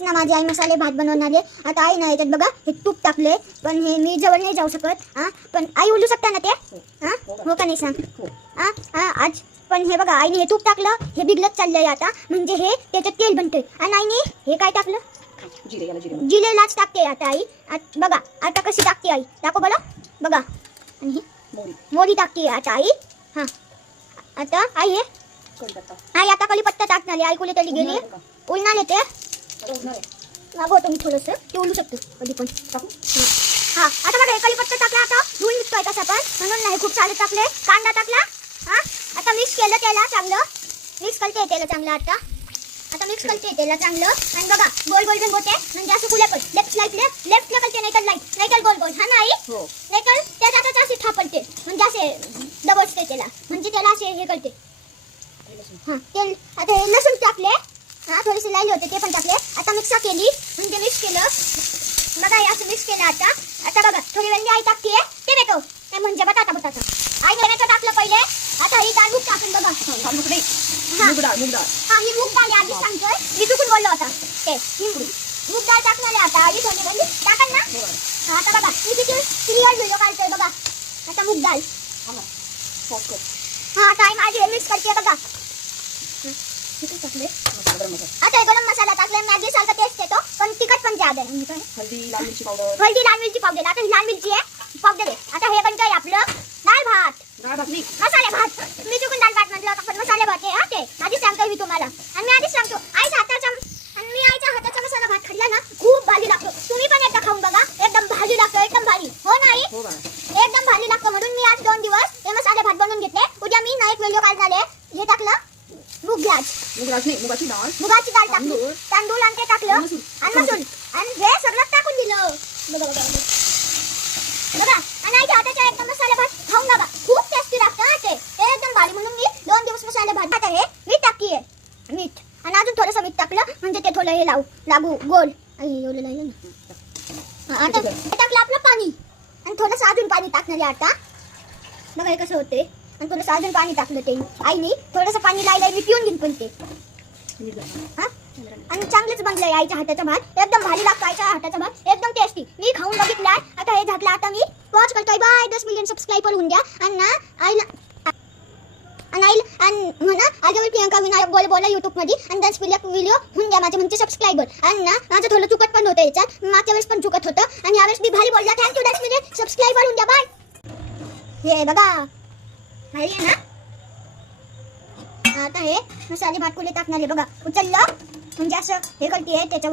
तेच ना माझी आई मसाले भात बनवणार आहे. आता आई ना याच्यात बघा हे तूप टाकले, पण हे मी जवळ नाही जाऊ शकत. पण आई बोलू शकता ना ते? हो का नाही सांग? आज पण हे बघा आईने हे तूप टाकलं, हे बिघडत चाललंय आता, म्हणजे हे त्याच्यात तेल बनतंय. आणि आईने हे काय टाकलं? जिरेलाच टाकते आता आई. बघा आता कशी टाकते आई, दाखव बरं. बघा आणि ही मोहरी टाकते आता आई. आता आई हे आई आता कढीपत्ता टाकणार. आई कुठे तरी गेली, उलणार येते. मागवतो मी थोडंसं, ते उलू शकतो कधी पण. आता बघा कढीपत्ता टाकला, आता धुवून निघतोय कसा पण, म्हणून नाही खूप सारे टाकले. कांदा टाकला. आता मिक्स केलं त्याला चांगलं, मिक्स करते त्याला चांगलं. आता मिक्स करते त्याला चांगलं. आणि बघा गोल गोल जण होते, म्हणजे असं खुले पण लेफ्ट लेफ्ट करते, नाही तर लाईट, नाही तर गोल गोल. हा नाही नाही तर त्याच्यातच असे थापलते, म्हणजे असे दबसते त्याला, म्हणजे त्याला असे हे करते. तेल आता हे लसूण टाकले, थोडेसे लायले होते ते पण टाकले. आता मिक्स केली, म्हणजे मिक्स केलं बघा, हे असं मिक्स केलं. आता बघा थोडी वेळ आई टाकते ते बेको, म्हणजे बटाटा आई टोमॅटो टाकलं पहिले. आता ही डाळ टाकून बघा, मूग डाळ आधी सांगतोय मी, चुकून बोललो होता ते. मूग डाळ टाकणार आहे आता आई, थोडी वेळ टाकल ना. आता बघा मी किती क्लिअर व्हिडिओ काढतोय बघा. आता मूग डाळ आता आई माझी मिक्स करते बघा. आता गरम मसाला टाकले, मॅगी सारखा टेस्ट येतो, पण तिखट पण ज्यादा आहे. हळदी लाल मिरची पावडर. आता ही लाल मिरची आहे पावडर आहे. आता हे बनतंय आपलं दाल भात, मसाले भात. मी चुकून दाल भात म्हटलं, पण मसाले भात आहे. ते आधीच सांगतोय मी तुम्हाला, आणि मी आधीच सांगतो आईच्या हाताचा मसाला भात खाल्ला ना खूप भारी लागतो. तुम्ही पण एकदा खाऊन बघा, एकदम भारी लागतो, एकदम भारी. हो नाही एकदम भारी लागतो. म्हणून मी आज 2 दिवस हे मसाले भात बनवून घेतले. उद्या मी ना एक व्हिडिओ काढणार आहे. हे टाकलं मुगाची डाळ टाकली, तांदूळ आणि ते टाकलं, आणि मसूर, आणि हे सगळं टाकून दिलं. बघा आणि आईच्या हाताचा एकदम मसाले भात खाऊन बघा, खूप टेस्टी लागतं ते एकदम भारी. म्हणून मी 2 दिवस मसाले भात आहे मीठ टाकली आहे, मीठ, आणि अजून थोडंसं मीठ टाकलं, म्हणजे ते थोडं हे लागू गोल. एवढं लागलं ना. आता टाकलं आपलं पाणी, आणि थोडंसं अजून पाणी टाकणार आहे आता. बघा हे कसं होते, आणि थोडंसं अजून पाणी टाकलं ते आईने. थोडंसं पाणी लायलंय मी, पिऊन घेईन पण ते. आणि चांगलेच बनलंय आईच्या हाताचा भात, एकदम भारी लागतो आईच्या हाताचा भात, एकदम टेस्टी. मी खाऊन बघितलाय. आता हे झाकलं, आता मी वॉच करतोय. बाय. 10 मिलियन सबस्क्रायबर होऊन द्या. आणि ना आईला आणि म्हणा आजवर प्रियंका विनायक बोला YouTube मध्ये, आणि 10 मिलियन व्हिडिओ होऊन द्या माझे, म्हणजे सबस्क्रायबर. आणि ना माझं थोडं चुकत पण होतं याच्यात, मागच्या वेळेस पण चुकत होतं, आणि यावेळेस मी भारी बोलला. थँक्यू 10 मिलियन सबस्क्रायबर होऊन द्या. बाय. हे बघा भारी आहे ना. आता हे मसाले भात कुठे टाकणार आहे बघा, उचललं म्हणजे असं हे करते त्याच्या